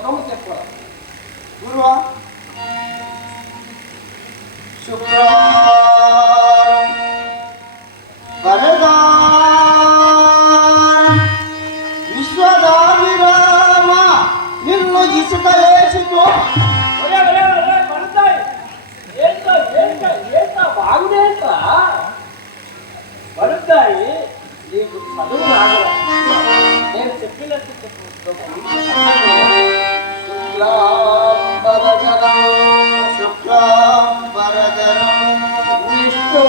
శ్లోకము చెప్పరా గురువా. శుక్రవారం వరదారం విశ్వదాభిరామ నిన్ను ఇసుక వేసిపో. బాగునేంట్రా పడుతాయి నీకు చదువు రాగరా నేను చెప్పినట్టు శుక్లాంబరధరం విష్ణు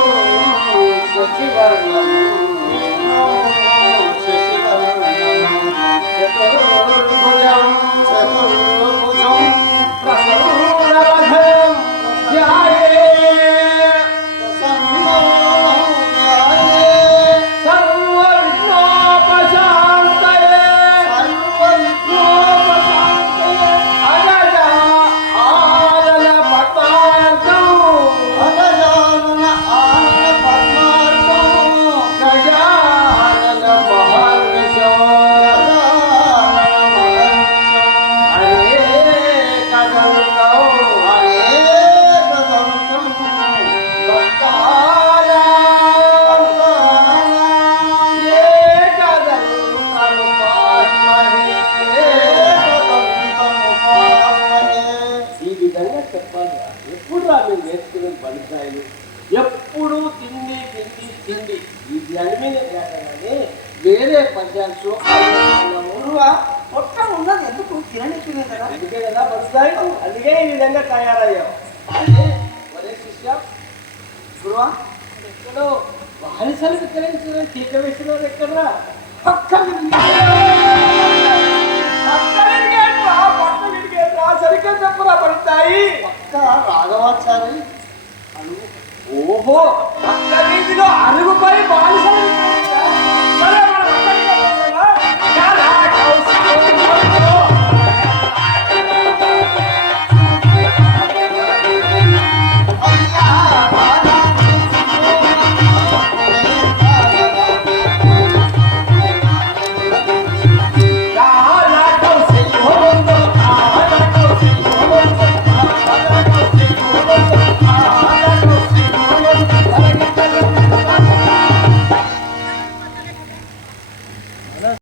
శశివర్ణం చతుర్భుజం ప్రసన్నవదనం ధ్యాయే ఎప్పుడు తిండి తిండి తిండి ఇది అనిమినే కానీ వేరే పద్యాలు పొట్ట ఉన్నది ఎందుకు తిననిచ్చింది కదా. అందుకే కదా పడుతాయి అందుకే ఈ విధంగా తయారయ్యావు. ఒరే శిష్య గురువా ఎక్కడో బానిసలు విక్రయించిన టీక వేసినారు ఎక్కడరా పక్కన